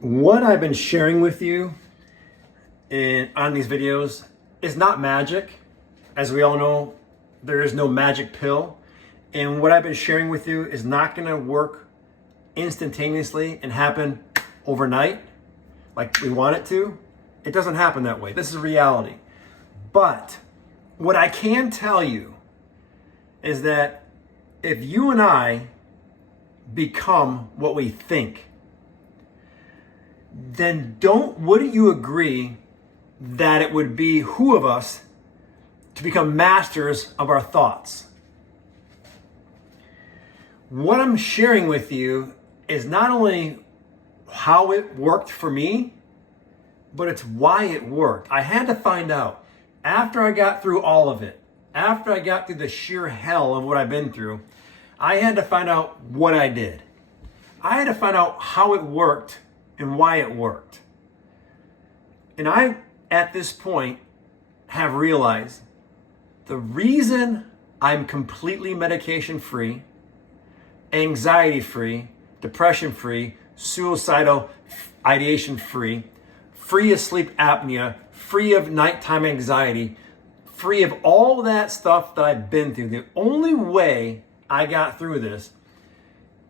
What I've been sharing with you on these videos is not magic. As we all know, there is no magic pill. And what I've been sharing with you is not going to work instantaneously and happen overnight like we want it to. It doesn't happen that way. This is reality. But what I can tell you is that if you and I become what we think, then wouldn't you agree that it would behoove us to become masters of our thoughts? What I'm sharing with you is not only how it worked for me, but it's why it worked. I had to find out after I got through all of it, after I got through the sheer hell of what I've been through, I had to find out what I did. I had to find out how it worked and why it worked. And I, at this point, have realized the reason I'm completely medication free, anxiety free, depression free, suicidal ideation free, free of sleep apnea, free of nighttime anxiety, free of all that stuff that I've been through. The only way I got through this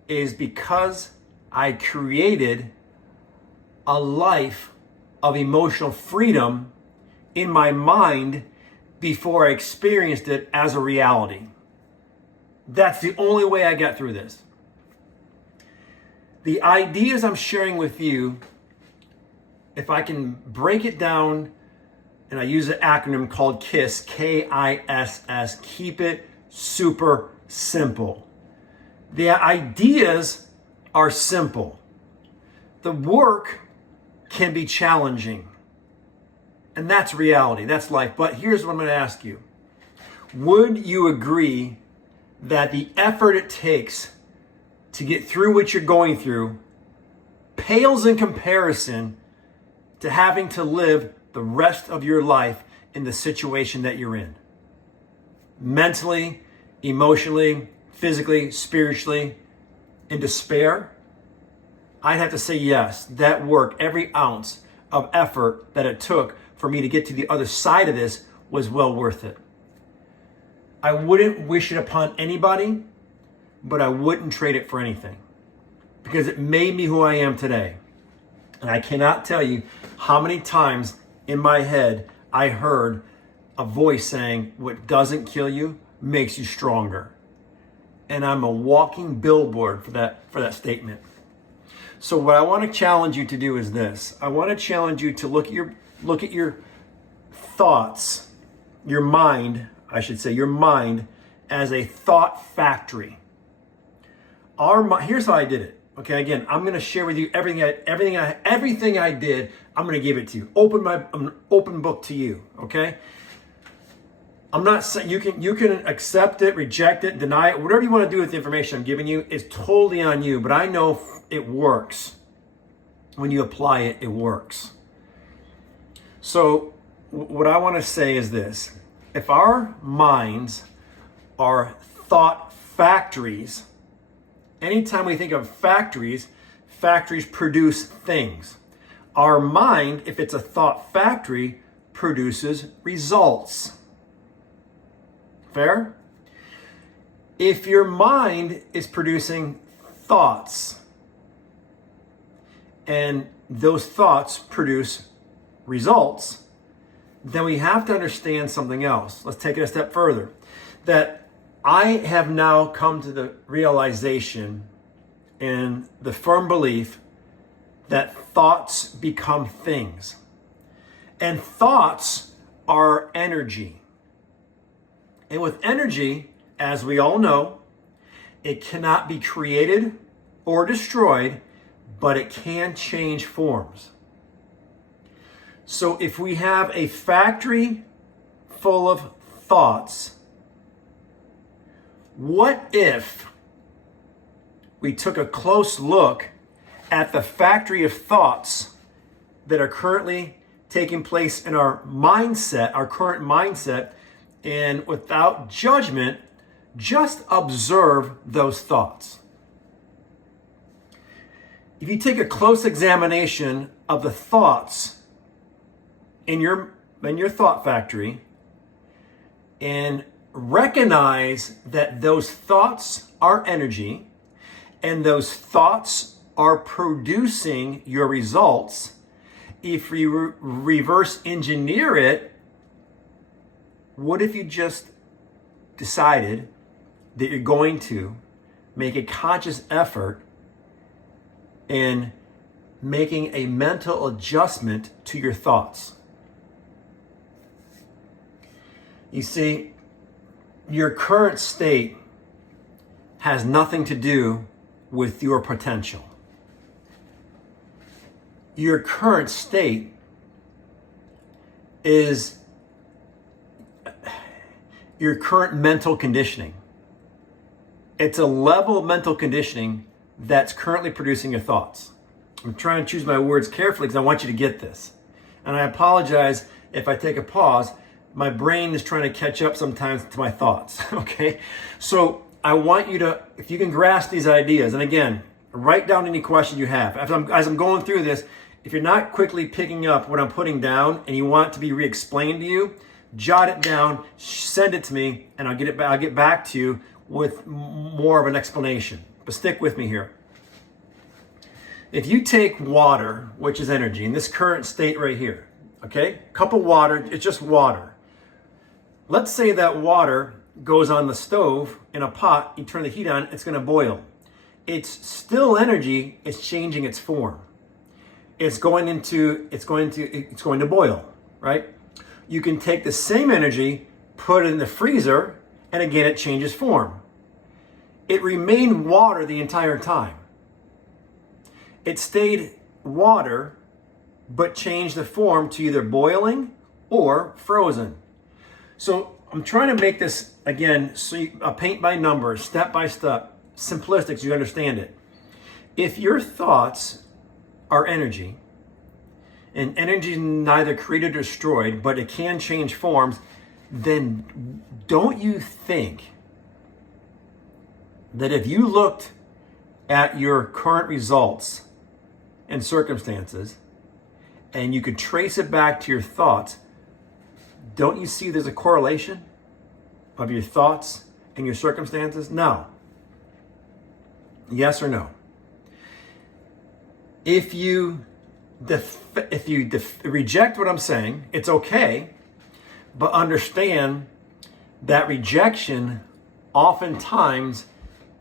is because I created a life of emotional freedom in my mind before I experienced it as a reality. That's the only way I got through this. The ideas I'm sharing with you, if I can break it down, and I use an acronym called KISS, K-I-S-S, keep it super simple. The ideas are simple. The work can be challenging. And that's reality, that's life. But here's what I'm going to ask you. Would you agree that the effort it takes to get through what you're going through pales in comparison to having to live the rest of your life in the situation that you're in? Mentally, emotionally, physically, spiritually, in despair? I'd have to say yes. That work, every ounce of effort that it took for me to get to the other side of this was well worth it. I wouldn't wish it upon anybody, but I wouldn't trade it for anything because it made me who I am today. And I cannot tell you how many times in my head I heard a voice saying, what doesn't kill you makes you stronger. And I'm a walking billboard for that statement. So what I want to challenge you to do is this. I want to challenge you to look at your thoughts, your mind, I should say, your mind as a thought factory. Here's how I did it. Okay, again, I'm going to share with you everything I did. I'm going to give it to you. I'm an open book to you. Okay. I'm not saying you can accept it, reject it, deny it, whatever you want to do with the information I'm giving you is totally on you. But I know it works. When you apply it, it works. So what I want to say is this: if our minds are thought factories, anytime we think of factories produce things. Our mind, if it's a thought factory, produces results. Fair? If your mind is producing thoughts, and those thoughts produce results, then we have to understand something else. Let's take it a step further. That I have now come to the realization and the firm belief that thoughts become things. And thoughts are energy. And with energy, as we all know, it cannot be created or destroyed, but it can change forms. So if we have a factory full of thoughts, what if we took a close look at the factory of thoughts that are currently taking place in our mindset, our current mindset, and without judgment, just observe those thoughts. if you take a close examination of the thoughts in your thought factory and recognize that those thoughts are energy and those thoughts are producing your results, if you reverse engineer it, what if you just decided that you're going to make a conscious effort in making a mental adjustment to your thoughts? You see, your current state has nothing to do with your potential. Your current state is your current mental conditioning. It's a level of mental conditioning that's currently producing your thoughts. I'm trying to choose my words carefully because I want you to get this. And I apologize if I take a pause. My brain is trying to catch up sometimes to my thoughts, okay? So I want you to, if you can grasp these ideas, and again, write down any question you have. As I'm going through this, if you're not quickly picking up what I'm putting down and you want it to be re-explained to you, jot it down, send it to me, and I'll get back to you with more of an explanation. But stick with me here. If you take water, which is energy, in this current state right here, okay? Cup of water, it's just water. Let's say that water goes on the stove in a pot, you turn the heat on, it's gonna boil. It's still energy, it's changing its form. It's going to boil, right? You can take the same energy, put it in the freezer, and again, it changes form. It remained water the entire time. It stayed water, but changed the form to either boiling or frozen. So I'm trying to make this, again, paint by numbers, step by step, simplistic so you understand it. If your thoughts are energy, and energy is neither created or destroyed, but it can change forms, then don't you think that if you looked at your current results and circumstances and you could trace it back to your thoughts, don't you see there's a correlation of your thoughts and your circumstances? No. Yes or no? If you reject what I'm saying, it's okay, but understand that rejection oftentimes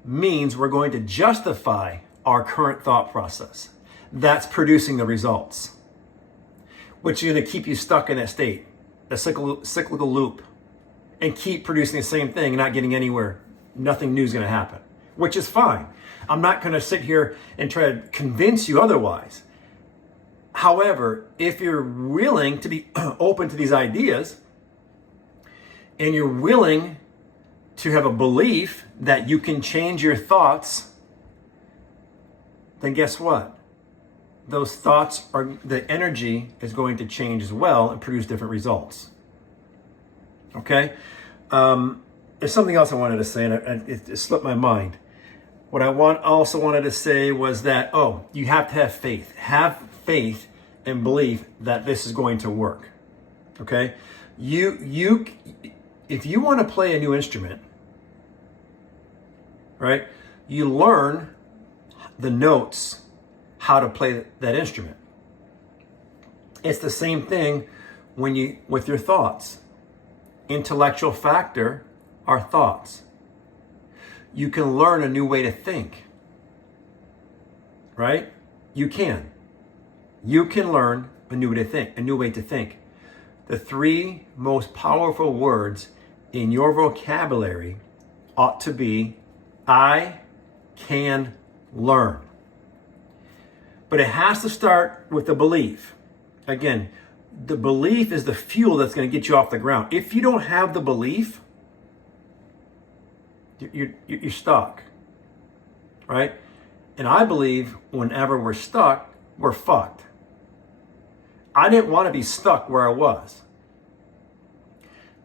means we're going to justify our current thought process. That's producing the results, which is going to keep you stuck in that state, a cyclical loop, and keep producing the same thing and not getting anywhere. Nothing new is going to happen, which is fine. I'm not going to sit here and try to convince you otherwise. However, if you're willing to be open to these ideas and you're willing to have a belief that you can change your thoughts, then guess what? Those thoughts the energy is going to change as well and produce different results. Okay? There's something else I wanted to say, and it slipped my mind. What I also wanted to say was that, you have to have faith. Have faith and belief that this is going to work. Okay? If you want to play a new instrument, right? You learn the notes, how to play that instrument. It's the same thing with your thoughts. Intellectual factor are thoughts. You can learn a new way to think, right? You can learn a new way to think. The three most powerful words in your vocabulary ought to be, I can learn. But it has to start with the belief. Again, the belief is the fuel that's going to get you off the ground. If you don't have the belief, you're stuck, right? And I believe whenever we're stuck, we're fucked. I didn't want to be stuck where I was.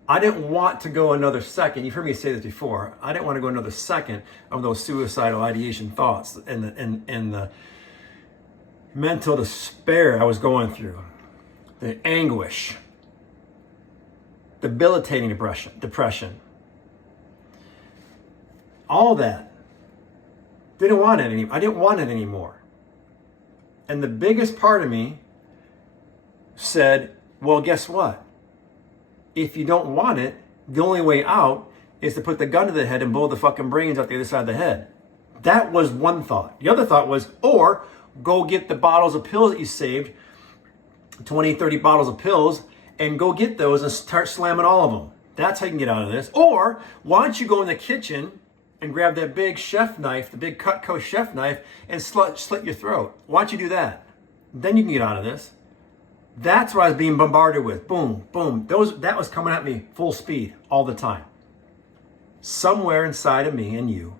I didn't want to go another second. You've heard me say this before. I didn't want to go another second of those suicidal ideation thoughts and mental despair I was going through, the anguish, debilitating depression, all that. I didn't want it anymore. And the biggest part of me said, well, guess what? If you don't want it, the only way out is to put the gun to the head and blow the fucking brains out the other side of the head. That was one thought. The other thought was, or go get the bottles of pills that you saved, 20, 30 bottles of pills, and go get those and start slamming all of them. That's how you can get out of this. Or why don't you go in the kitchen and grab that big chef knife, the big Cutco chef knife, and slit your throat. Why don't you do that? Then you can get out of this. That's what I was being bombarded with. Boom, boom. That was coming at me full speed all the time. Somewhere inside of me and you,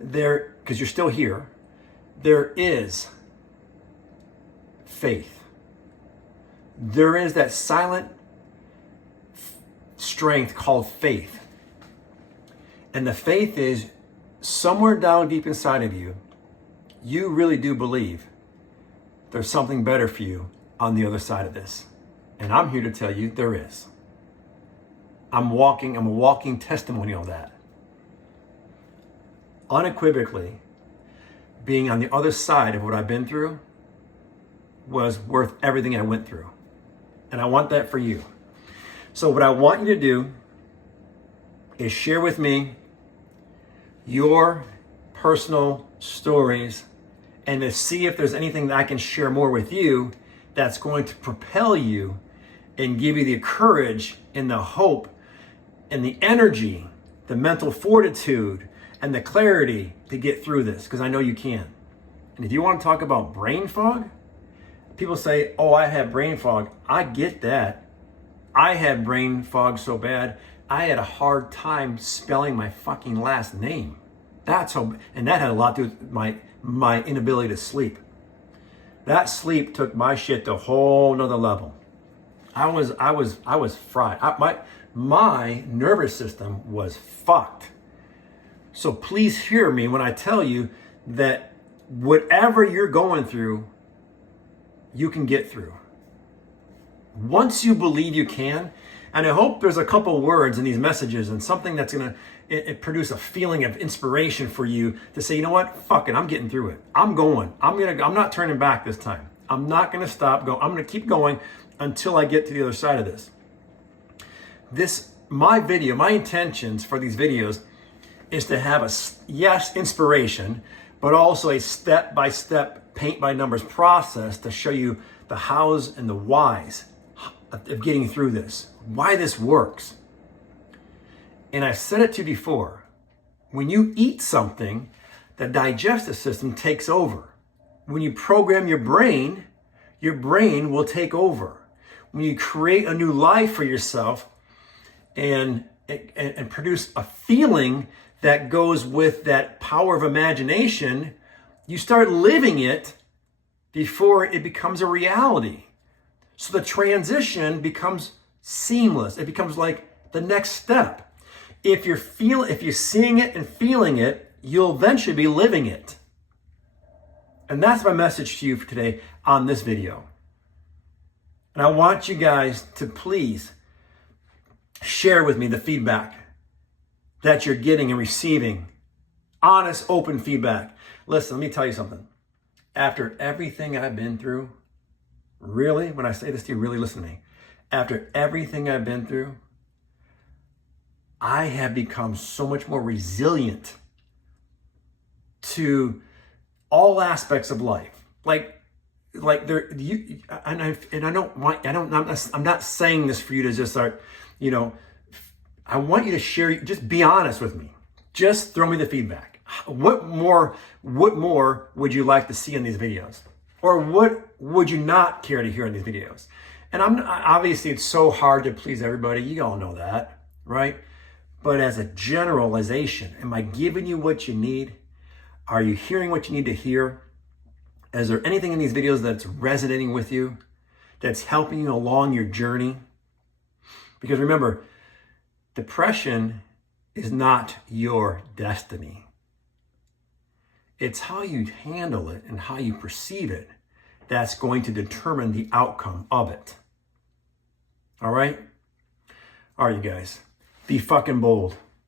there, because you're still here, there is faith. There is that silent strength called faith. And the faith is somewhere down deep inside of you, you really do believe there's something better for you on the other side of this. And I'm here to tell you there is. I'm a walking testimony of that. Unequivocally, being on the other side of what I've been through was worth everything I went through. And I want that for you. So what I want you to do is share with me your personal stories and to see if there's anything that I can share more with you that's going to propel you and give you the courage and the hope and the energy, the mental fortitude and the clarity to get through this, because I know you can. And if you want to talk about brain fog, people say, oh, I have brain fog. I get that. I had brain fog so bad, I had a hard time spelling my fucking last name. And that had a lot to do with my inability to sleep. That sleep took my shit to a whole nother level. I was fried. My nervous system was fucked. So please hear me when I tell you that whatever you're going through, you can get through. Once you believe you can, and I hope there's a couple words in these messages and something that's going to produce a feeling of inspiration for you to say, you know what, fuck it, I'm getting through it. I'm going. I'm not turning back this time. I'm not going to stop going. I'm going to keep going until I get to the other side of this. My intentions for these videos is to have inspiration, but also a step-by-step, paint-by-numbers process to show you the hows and the whys of getting through this, why this works. And I've said it to you before, when you eat something, the digestive system takes over. When you program your brain will take over. When you create a new life for yourself and produce a feeling that goes with that power of imagination, you start living it before it becomes a reality. So the transition becomes seamless. It becomes like the next step. If you're seeing it and feeling it, you'll eventually be living it. And that's my message to you for today on this video. And I want you guys to please share with me the feedback that you're getting and receiving. Honest, open feedback. Listen, let me tell you something. After everything I've been through, really, when I say this to you, really listen to me. After everything I've been through, I have become so much more resilient to all aspects of life. I'm not saying this for you to just start, I want you to share, just be honest with me. Just throw me the feedback. What more would you like to see in these videos? Or what would you not care to hear in these videos? And obviously it's so hard to please everybody. You all know that, right? But as a generalization, am I giving you what you need? Are you hearing what you need to hear? Is there anything in these videos that's resonating with you, that's helping you along your journey? Because remember, depression is not your destiny. It's how you handle it and how you perceive it that's going to determine the outcome of it. All right? All right, you guys. Be fucking bold.